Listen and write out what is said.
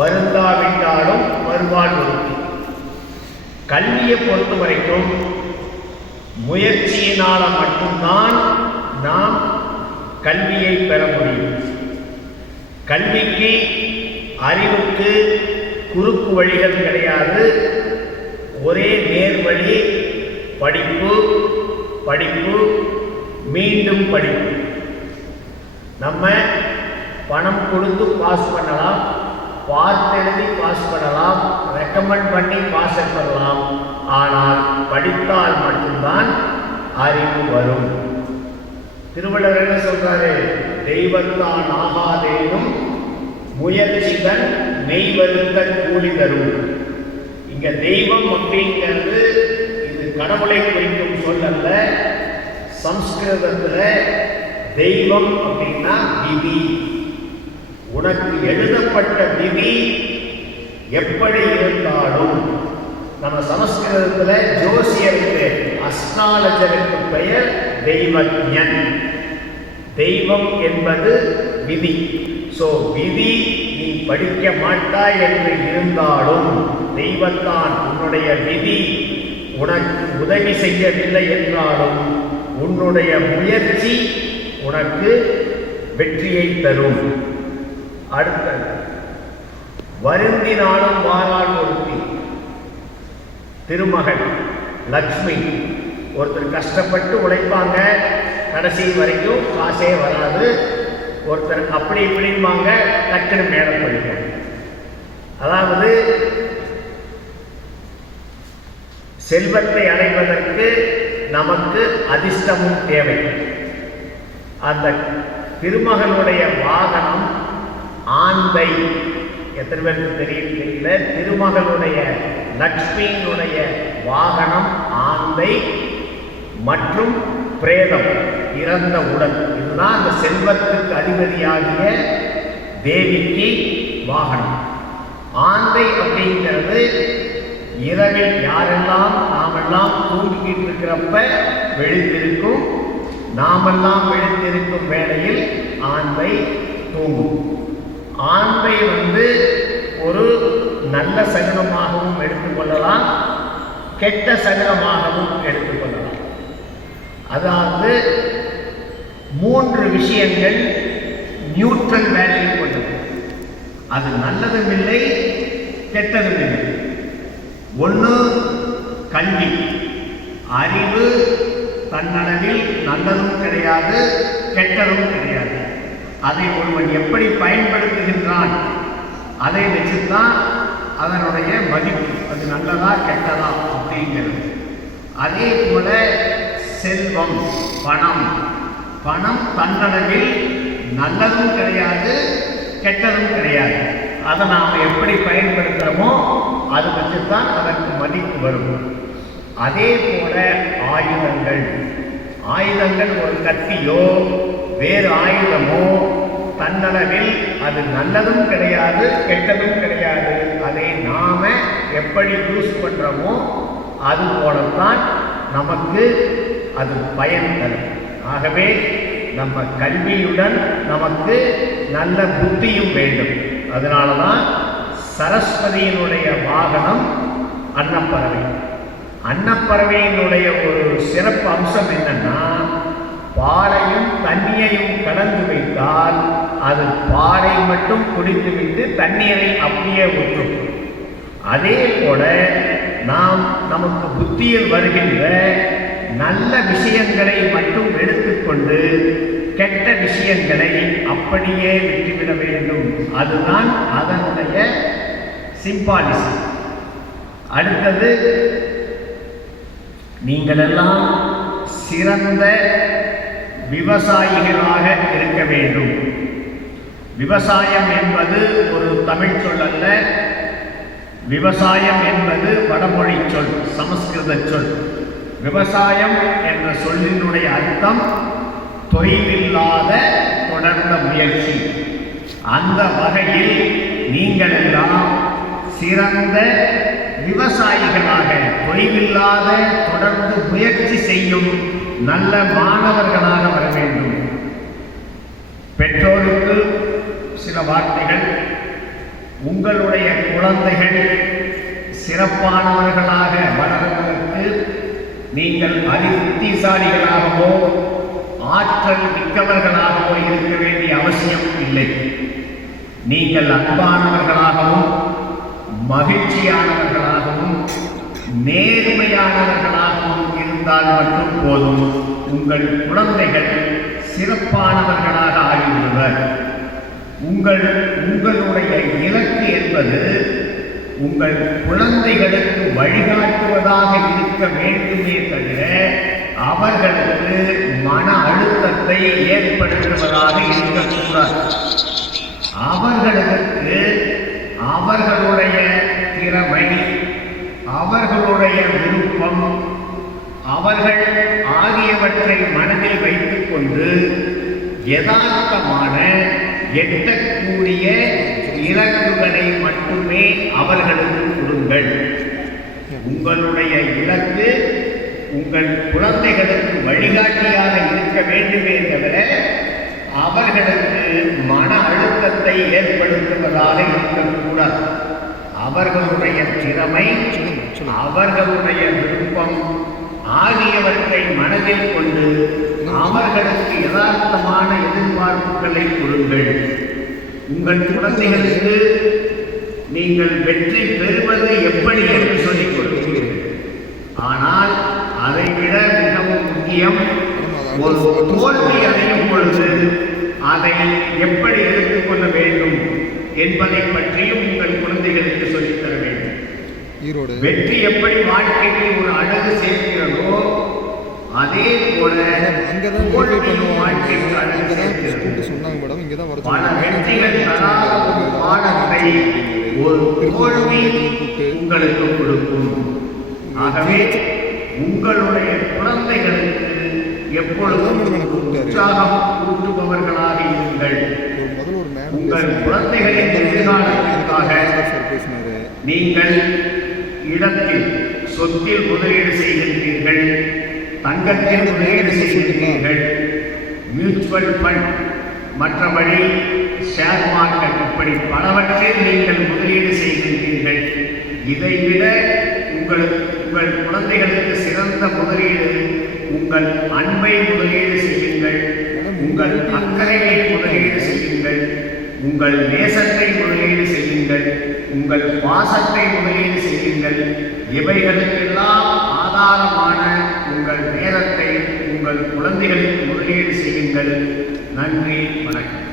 வருந்தாவிட்டாலும் வருவான் ஒருத்தி. கல்வியை பொறுத்த வரைக்கும் முயற்சியினால மட்டும்தான் நாம் கல்வியை பெற முடியும். கல்விக்கு அறிவுக்கு குறுக்கு வழிகள் கிடையாது. ஒரே நேர்வழி படிப்பு, படிப்பு, மீண்டும் படிப்பு. நம்ம பணம் கொடுத்து பாஸ் பண்ணலாம், பார்த்தெழுதி பாஸ் பண்ணலாம், ரெக்கமெண்ட் பண்ணி பாஸ் பண்ணலாம். ஆனால் படித்தால் மட்டும்தான் அறிவு வரும். திருவள்ளுவர் என்ன சொல்றாரு? தெய்வத்தான் ஆகாதேனும் முயற்சிகள் மெய்வருத்த கூலி தரும். இங்க தெய்வம் அப்படிங்கிறது இது கடவுளை குறிக்கும் சொல்லல்ல. சம்ஸ்கிருதத்துல தெய்வம் அப்படின்னா விதி. உனக்கு எழுதப்பட்ட விதி எப்படி இருந்தாலும், நம்ம சமஸ்கிருதத்துல ஜோசியருக்கு அஸ்ட்ராலஜருக்கு பெயர் தெய்வஞன். தெய்வம் என்பது விதி. சோ விதி நீ படிக்க மாட்டாய் என்று இருந்தாலும், தெய்வத்தான் உன்னுடைய விதி உனக்கு உதவி செய்யவில்லை என்றாலும், உன்னுடைய முயற்சி உனக்கு வெற்றியை தரும். அடுத்தது, வருந்தினாலும் வாராள் ஒருத்தி. திருமகள் லக்ஷ்மி. ஒருத்தர் கஷ்டப்பட்டு உழைப்பாங்க, கடைசி வரைக்கும் காசே வராது. ஒருத்தர் அப்படி இப்படிம்பாங்க, டக்குன்னு மேலே போயிடும். அதாவது செல்வத்தை அடைவதற்கு நமக்கு அதிர்ஷ்டமும் தேவை. அந்த திருமகளுடைய வாகனம் ஆந்தை. எத்தனை பேருக்கு தெரியும் தெரியல. திருமகளுடைய லக்ஷ்மியினுடைய வாகனம் ஆந்தை மற்றும் பிரேதம், இறந்த உடல். இதுதான் அந்த செல்வத்துக்கு அதிபதியாகிய தேவிக்கு வாகனம். ஆந்தை அப்படிங்கிறது இரவில் யாரெல்லாம் நாமெல்லாம் தூங்கிக்கிட்டு இருக்கிறப்ப விழித்திருக்கும், நாமெல்லாம் விழித்திருக்கும் வேளையில் ஆந்தை தூங்கும். ஆந்தை ஒரு நல்ல சகுனமாகவும் எடுத்துக்கொள்ளலாம், கெட்ட சகுனமாகவும் எடுத்துக்கொள்ளலாம். அதாவது 3 விஷயங்கள் நியூட்ரல் வேல்யூ கொண்டது. அது நல்லதும் இல்லை, கெட்டதும் இல்லை. 1 கல்வி, அறிவு. தன்னளவில் நல்லதும் கிடையாது, கெட்டதும் கிடையாது. அதை ஒருவன் எப்படி பயன்படுத்துகின்றான் அதை வச்சுதான் அதனுடைய மதிப்பு, அது நல்லதா கெட்டதா அப்படிங்கிறது. அதே போல செல்வம், பணம். பணம் தன்னளவில் நல்லதும் கிடையாது, கெட்டதும் கிடையாது. அதை நாம் எப்படி பயன்படுத்துகிறோமோ அது வச்சுதான் அதற்கு மதிப்பு வரும். அதே போல ஆயுதங்கள். ஆயுதங்கள் ஒரு கத்தியோ வேறு ஆயுதமோ தன்னளவில் அது நல்லதும் கிடையாது, கெட்டதும் கிடையாது. அதை நாம எப்படி யூஸ் பண்றோமோ அது போலத்தான் நமக்கு அது பயன் தரும். ஆகவே நம்ம கல்வியுடன் நமக்கு நல்ல புத்தியும் வேண்டும். அதனாலதான் சரஸ்வதியினுடைய வாகனம் அன்னப்பறவை. அன்னப்பறவையினுடைய ஒரு சிறப்பு அம்சம் என்னன்னா, பாலையும் தண்ணீரையும் கலந்து வைத்தால் அது பாலை மட்டும் குடித்துவிட்டு தண்ணீரை அப்படியே ஊற்றும். அதே போல நாம் நமக்கு புத்தியில் வருகின்ற நல்ல விஷயங்களை மட்டும் எடுத்துக்கொண்டு கெட்ட விஷயங்களை அப்படியே விட்டுவிட வேண்டும். அதுதான் அதனுடைய சிம்பாலிசம். அடுத்தது, நீங்கள் எல்லாம் சிறந்த விவசாயிகளாக இருக்க வேண்டும். விவசாயம் என்பது ஒரு தமிழ் சொல் அல்ல. விவசாயம் என்பது வடமொழி சொல், சமஸ்கிருத சொல். விவசாயம் என்ற சொல்லினுடைய அர்த்தம் தொய்வில்லாத தொடர்ந்த முயற்சி. அந்த வகையில் நீங்கள் எல்லாம் சிறந்த விவசாயிகளாக, தொய்வில்லாத தொடர்ந்து முயற்சி செய்யும் நல்ல மாணவர்களாக வர வேண்டும். பெற்றோருக்கு சில சில வார்த்தைகள். உங்களுடைய குழந்தைகள் சிறப்பானவர்களாக வளர்வதற்கு நீங்கள் புத்திசாலிகளாகவோ ஆற்றல் மிக்கவர்களாகவோ இருக்க வேண்டிய அவசியம் இல்லை. நீங்கள் அன்பானவர்களாகவும் மகிழ்ச்சியானவர்களாகவும் நேர்மையானவர்களாகவும் இருந்தால் மட்டும் போதும். உங்கள் குழந்தைகள் சிறப்பானவர்களாக ஆகிவிடுவர். உங்களுடைய இலக்கு என்பது உங்கள் குழந்தைகளுக்கு வழிகாட்டுவதாக இருக்க வேண்டுமே தவிர அவர்களுக்கு மன அழுத்தத்தை ஏற்படுத்துவதாக இருக்கக்கூடாது. அவர்களுக்கு அவர்களுடைய திறமை, அவர்களுடைய விருப்பம், அவர்கள் ஆகியவற்றை மனதில் வைத்துக் கொண்டு யதார்த்தமான எட்டக்கூடிய இலக்குகளை மட்டுமே அவர்களுக்கு கொடுங்கள். உங்களுடைய இலக்கு உங்கள் குழந்தைகளுக்கு வழிகாட்டியாக இருக்க வேண்டுமே தவிர அவர்களுக்கு மன அழுத்தத்தை ஏற்படுத்துவதாக இருக்கக்கூடாது. அவர்களுடைய திறமை, அவர்களுடைய விருப்பம் ஆகியவற்றை மனதில் கொண்டு அவர்களுக்கு யதார்த்தமான எதிர்பார்ப்புகளை கொடுங்கள். உங்கள் குழந்தைகளுக்கு நீங்கள் வெற்றி பெறுவது எப்படி என்று சொல்லிக் கொடுக்கிறீர்கள். ஆனால் அதைவிட மிகவும் முக்கியம், ஒரு தோல்வி அடையும் பொழுது அதை எப்படி எடுத்துக்கொள்ள வேண்டும் என்பதை பற்றியும் உங்கள் குழந்தைகளுக்கு சொல்லித்தர வேண்டும். வெற்றி எப்படி வாழ்க்கைக்கு ஒரு அழகு சேர்க்கிறதோ அதே போல வாழ்க்கைக்கு அழகு சேர்க்கிறது. பல வெற்றிகள் தராத ஒரு பாடத்தை ஒரு தோல்வி உங்களுக்கு கொடுக்கும். ஆகவே உங்களுடைய குழந்தைகளுக்கு எப்பொழுதும் உற்சாகம் ஊட்டுபவர்களாக இருங்கள். உங்கள் குழந்தைகளின் எதிர்காலத்திற்காக நீங்கள் இடத்தில் சொத்தில் முதலீடு செய்கின்றீர்கள், தங்கத்தில் முதலீடு செய்கின்றீர்கள், மியூச்சுவல் ஃபண்ட், மற்றபடி ஷேர் மார்க்கெட், இப்படி பலவற்றில் நீங்கள் முதலீடு செய்கின்றீர்கள். இதைவிட உங்கள் குழந்தைகளுக்கு சிறந்த முதலீடு உங்கள் அன்பை முதலீடு செய்யுங்கள், உங்கள் அக்கறையை முதலீடு செய்யுங்கள், உங்கள் நேசத்தை முதலீடு செய்யுங்கள், உங்கள் பாசத்தை முதலீடு செய்யுங்கள். இவைகளுக்கெல்லாம் ஆதாரமான உங்கள் நேரத்தை உங்கள் குழந்தைகளுக்கு முதலீடு செய்யுங்கள். நன்றி, வணக்கம்.